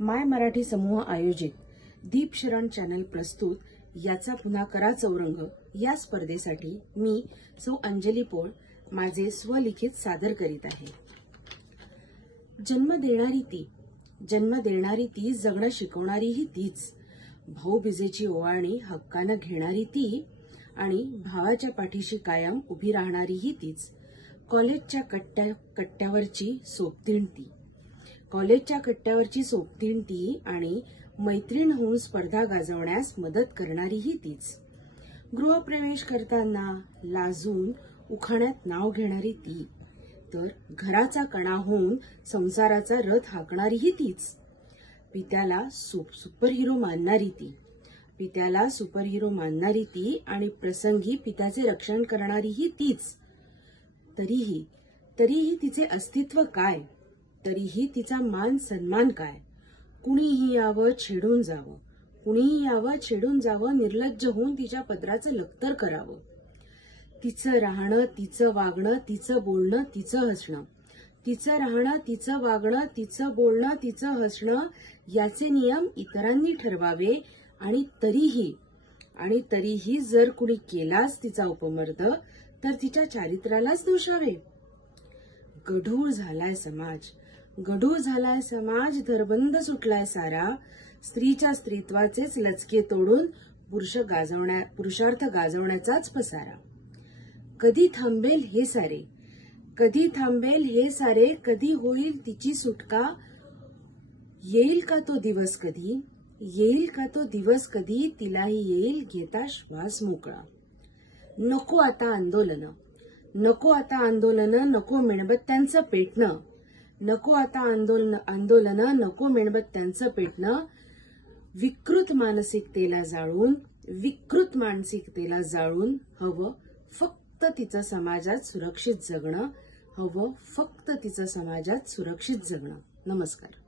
माय मराठी समूह आयोजित दीप शरण चॅनल प्रस्तुत याचा पुन्हा करा चौरंग या स्पर्धेसाठी मी सौ अंजली पोळ माझे स्वलिखित सादर करीत आहे। जन्म देणारी ती जगणं शिकवणारीही तीच, भाऊबीजेची ओवाळणी हक्कानं घेणारी ती आणि भावाच्या पाठीशी कायम उभी राहणारीही तीच। कॉलेजच्या कट्ट्यावरची सोबतीण ती आणि मैत्रीण होऊन स्पर्धा गाजवण्यास मदत करणारीही तीच। गृहप्रवेश करताना लाजून उखाण्यात नाव घेणारी ती, तर घराचा कणा होऊन संसाराचा रथ हाकणारीही तीच। पित्याला सुपरहिरो मानणारी ती आणि प्रसंगी पित्याचे रक्षण करणारीही तीच। तरीही तिचे अस्तित्व काय, तरीही तिचा मान सन्मान काय। कुणीही यावं छेडून जावं, निर्लज्ज होऊन तिच्या पदराचं लक्तर करावं। तिचं राहणं, तिचं वागणं, तिचं बोलणं, तिचं हसणं, तिचं राहणं, तिचं वागणं, तिचं बोलणं, तिचं हसणं याचे नियम इतरांनी ठरवावे आणि तरीही जर कुणी केलाच तिचा उपमर्द तर तिच्या चारित्र्यालाच दोषावे। गढूळ झालाय समाज, धरबंद सुटलाय सारा, स्त्रीच्या स्त्रीत्वाचेच लचके तोडून पुरुषार्थ गाजवण्याचाच पसारा। कधी थांबेल हे सारे, कधी होईल तिची सुटका, येईल का तो दिवस कधी, तिलाही येईल घेता श्वास मोकळा। नको आता आंदोलन, नको मेणबत्त्यांचं पेटणं, नको आता आंदोलन, नको मेणबत्त्यांचं पेटणं। विकृत मानसिकतेला जाळून हवं फक्त तिचं समाजात सुरक्षित जगणं। नमस्कार।